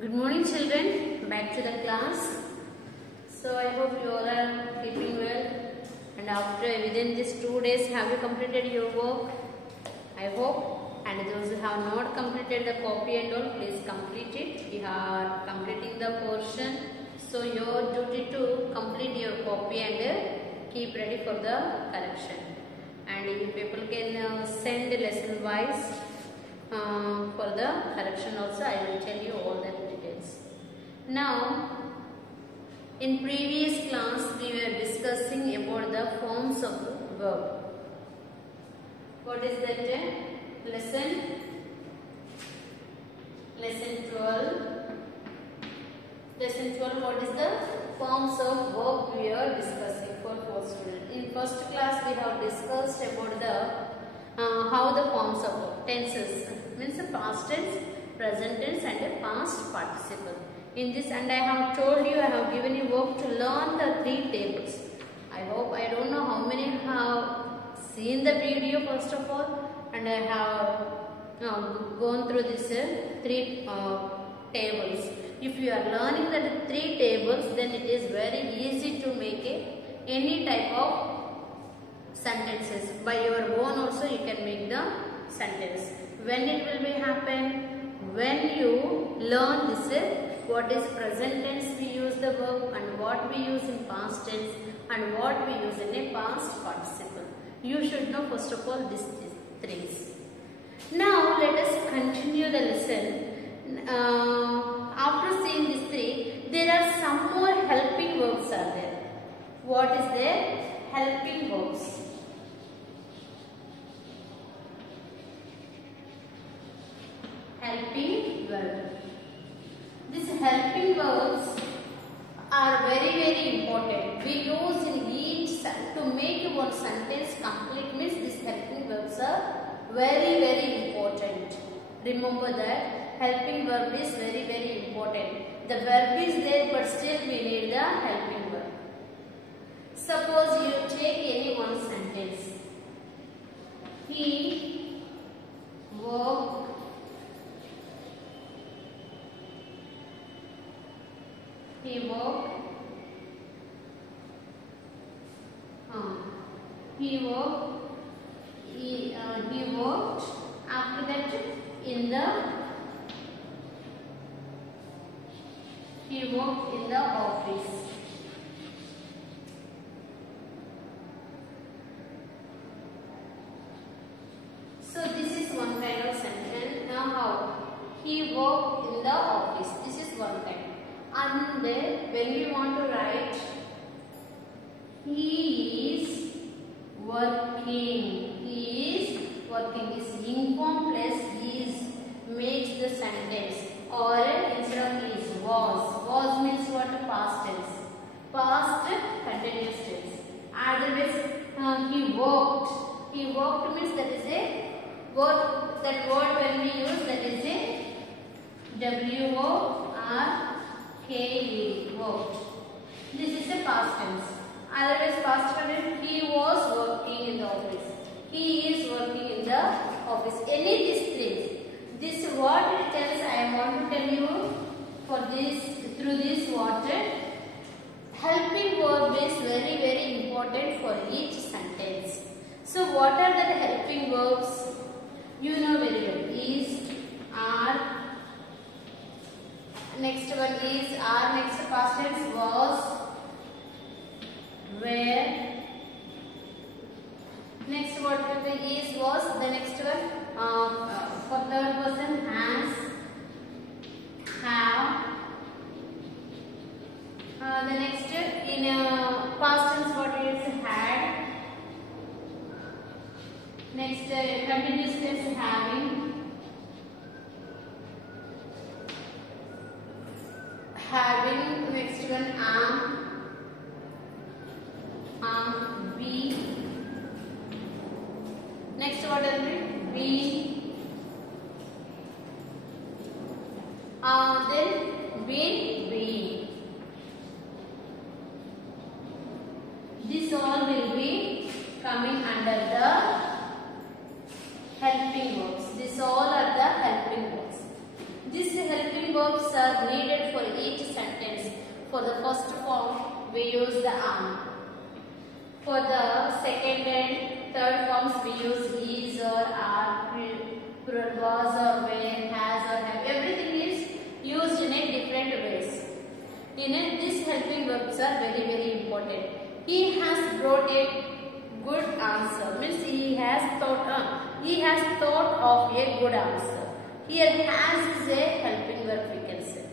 Good morning children, back to the class. So I hope you all are keeping well, and after within these 2 days have you completed your work? I hope. And those who have not completed the copy and all, please complete it. We are completing the portion, so your duty to complete your copy and keep ready for the correction. And if people can send lesson wise for the correction also, I will tell you all the details. Now, in previous class we were discussing about the forms of verb. What is that? Lesson 12. Lesson 12, what is the forms of verb we are discussing for first student. In first class we have discussed about the how the forms of tenses, means the past tense, present tense and a past participle. In this, and I have told you, I have given you work to learn the 3 tables. I hope, I don't know how many have seen the video first of all, and I have gone through this 3 tables. If you are learning the 3 tables, then it is very easy to make any type of sentences. By your own also you can make the sentence. When it will be happen? When you learn this what is present tense we use the verb, and what we use in past tense, and what we use in a past participle. You should know first of all these 3. Now let us continue the lesson. After seeing these 3, there are some more helping verbs are there. What is there? Helping verbs. Helping verb. These helping verbs are very important. We use in each to make one sentence complete, means these helping verbs are very important. Remember that helping verb is very important. The verb is there, but still we need the helping verb. Suppose you take any one sentence. He worked. He worked. He worked. After that, he worked in the office. So this is one kind of sentence. Now how? He worked in the office. This is one kind. And then when we want to write, he is working. He is working. This inform plus is makes the sentence. Or instead of is, was. Was means what? Past tense. Past continuous tense. Otherwise, he worked. He worked means that is a word. That word when we use, that is a worked. Worked. This is a past tense. Otherwise, past tense, he was working in the office. He is working in the office. Any these 3. This what it tells, I want to tell you for this, through this what helping verb is very important for each sentence. So what are the helping verbs? You know very well. Is, are. Next one is are. Next past tense was, were. Next what will be is, was. The next one for third person has, have. The next in past tense what is had. Next continuous tense having. Having. Next one am, be. Next what will be then be. This all will be coming under the helping verbs. This all are the helping verbs. This helping helping verbs are needed for each sentence. For the first form, we use the am. For the second and third forms, we use is or are, was or were, has or have. Everything is used in a different ways. These helping verbs are very, very important. He has brought a good answer. Means he has thought of a good answer. Here has is a helping verb, we can say.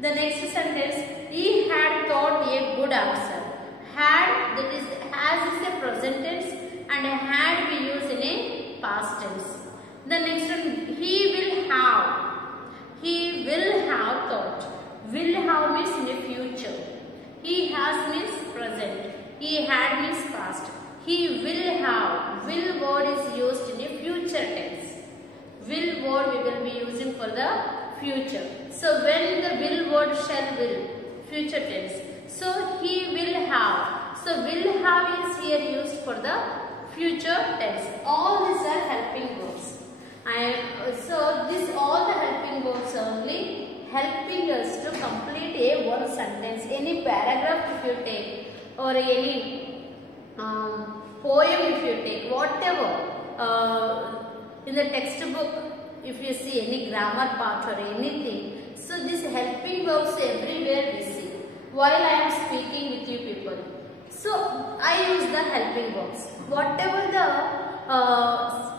The next sentence, he had thought a good answer. Had, that is, has is a present tense and had we use in a past tense. The next one, he will have. He will have thought. Will have means in the future. He has means present. He had means past. He will have. Will word is used in a future tense. Will word we will be using for the future. So when the will word shall will, future tense. So he will have. So will have is here used for the future tense. All these are helping verbs. So this all the helping verbs are only helping us to complete a one sentence. Any paragraph if you take or any poem if you take, whatever in the textbook if you see any grammar part or anything. So this helping verbs everywhere we see. While I am speaking with you people, so I use the helping verbs. Whatever the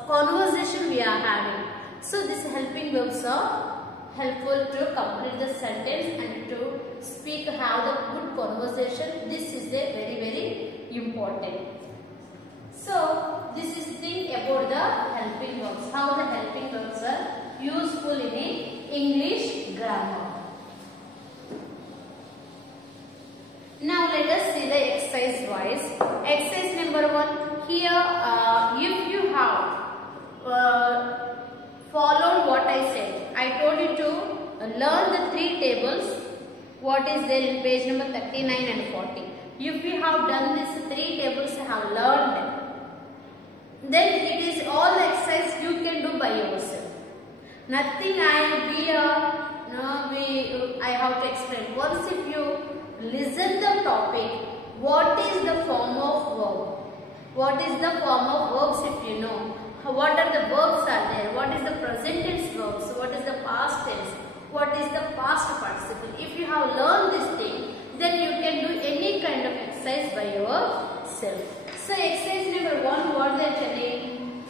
conversation we are having, so these helping verbs are helpful to complete the sentence and to speak, have the good conversation. This is a very, very important. So this is the thing about the helping verbs. How the helping verbs are useful in a English grammar. Now let us see the exercise wise. Exercise number 1. Here, if you have followed what I said, I told you to learn the 3 tables. What is there in page number 39 and 40. If you have done these 3 tables, have learned them, then it is all the exercise you can do by yourself. Nothing I have to explain. Once if you listen the topic, what is the form of verb? What is the form of verbs if you know? What are the verbs are there? What is the present tense verbs? What is the past tense? What is the past participle? If you have learned this thing, then you can do any kind of exercise by yourself. So exercise number 1, what they are telling?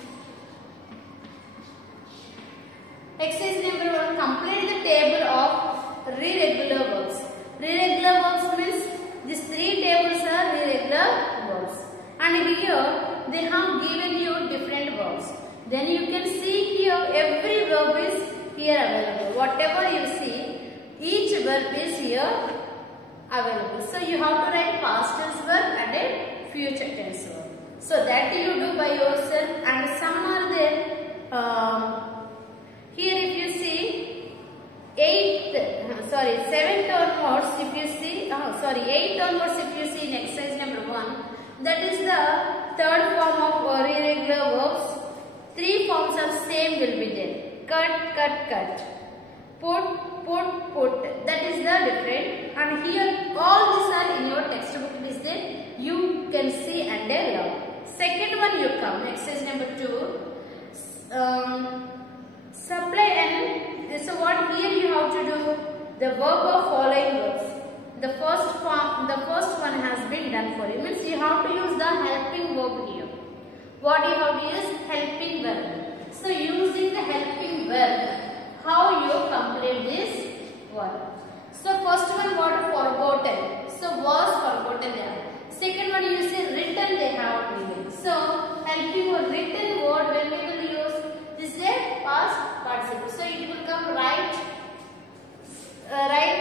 Exercise number 1, complete the table of irregular verbs. Irregular verbs means these 3 tables are irregular verbs. And here they have given you different verbs. Then you can see here every verb is here available. Whatever you see, each verb is here available. So you have to write past tense verb and a future tense verb. So that you do by yourself, and some are there. Here if you see 7th onwards if you see, 8th onwards if you see in exercise number 1, that is the 3rd form of irregular verbs. 3 forms of same will be there. Cut, cut, cut. Put, put, put. That is the different. And here all these are in your textbook. It is there. You can see and learn. Second one you come. Exercise number 2. Supply and so what here you have to do? The verb of following verbs. The first one has been done for you. Means you have to use the helping verb here. What you have to use? Helping verb. So using the helping verb, how you complete this one? So first one what forgotten. So was forgotten there. Second one you say written they have given. So helping word, written word when we will use this is a past participle. So it will come right,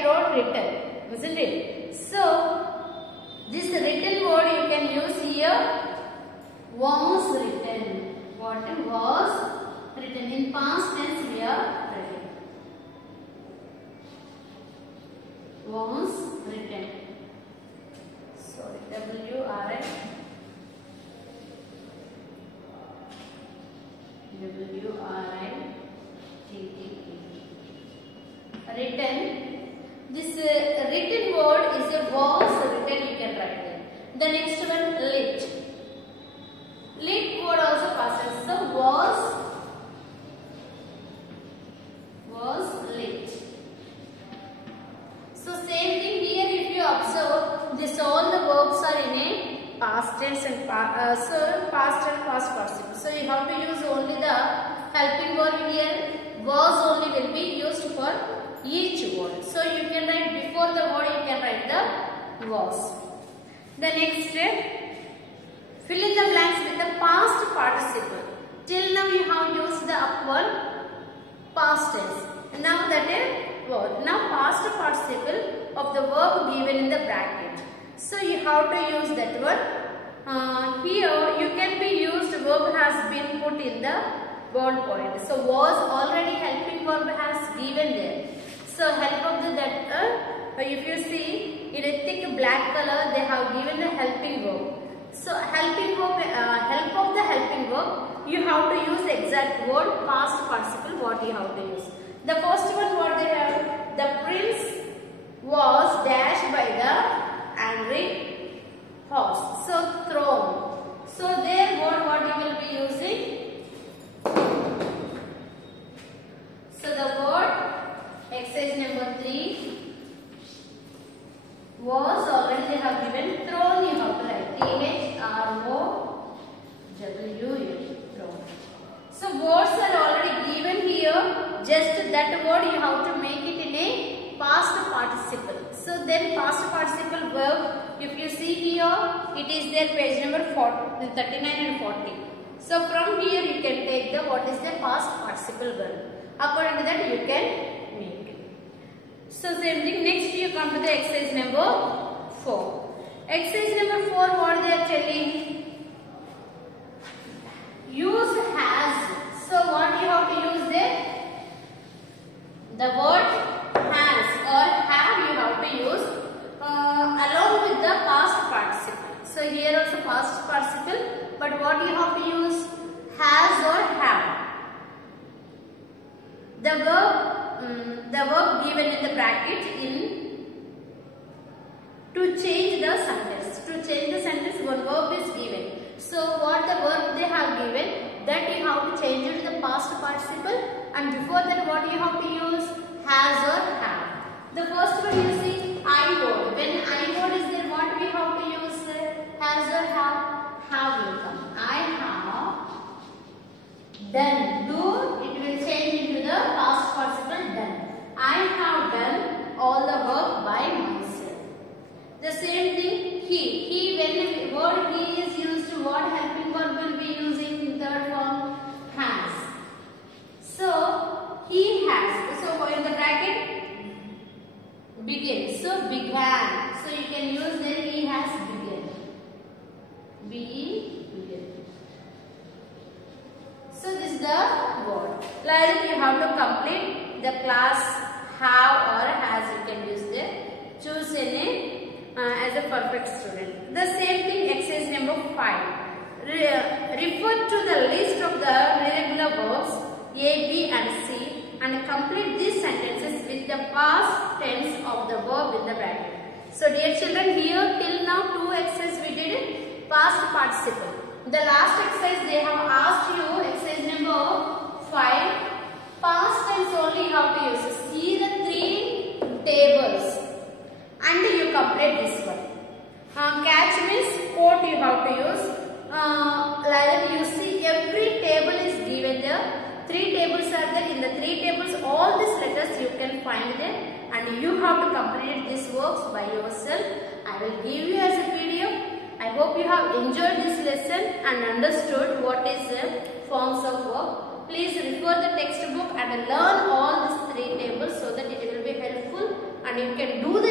wrote, written, isn't it? So this written word you can use here. Was written. What was written in past tense we are written. Was written. Sorry, W-R-I. W-R-I-T-T-E. written. This written word is a was written, you can write there. The next one, lit. Lit word also past tense. So was lit. So same thing here, if you observe, this all the verbs are in a past tense and past and past participle. So you have to use only the helping verb here. Was only will be used for each word. So you can write before the word, you can write the was. The next step, fill in the blanks with the past participle. Till now you have used the upward past tense. Now that is word. Now past participle of the verb given in the bracket. So you have to use that word. Here you can be used, verb has been put in the word point. So was already helping verb has given there. So help of the that if you see in a thick black color, they have given the helping verb. So helping verb, help of the helping verb, you have to use the exact word past participle what you have to use. The first one what they have, the prince was dashed by the angry horse. So thrown. So there what you will be using. So the word exercise number 3 was already they have given, thrown you have to write thrown. So words are already given here, just that word you have to make it in a past participle. So then past participle verb, if you see here, it is there page number 39 and 40. So from here you can take the what is the past participle verb. According to that you can make it. So same thing, next you come to the exercise number 4. Exercise number 4 what they are telling? Use has. So what you have to use there? The word has or have you have to use along with the past participle. So here also past participle, but what you have to use? Has or have. The verb given in the bracket in to change the sentence. To change the sentence, one verb is given. So what the verb they have given, that you have to change it to the past participle, and before that what you have to use? Has or have. The first one you see I word. When I word is there, what we have to use? Has or have? Have will come. I have done. Do, it will change into the past participle done. I have done all the work by myself. The same thing he. When the word he is used, what helping verb will be using in third form? Has. So he has. So in the bracket begin. So began. So you can use then he has begun. Began. So this is the word. Like you have to complete the class have or has, you can use there. Choose any as a perfect student. The same thing exercise number 5. Refer to the list of the irregular verbs A, B and C and complete these sentences with the past tense of the verb in the bracket. So dear children, here till now 2 exercises we did past participle. The last exercise they have asked you, exercise number 5, past tense only you have to use. See the 3 tables and you complete this one. Catch means quote you have to use. Like you see every table is given there. 3 tables are there. In the 3 tables all these letters you can find there and you have to complete these works by yourself. I will give you as a PDF. I hope you have enjoyed this lesson and understood what is forms of verb. Please refer the textbook and learn all these 3 tables so that it will be helpful and you can do the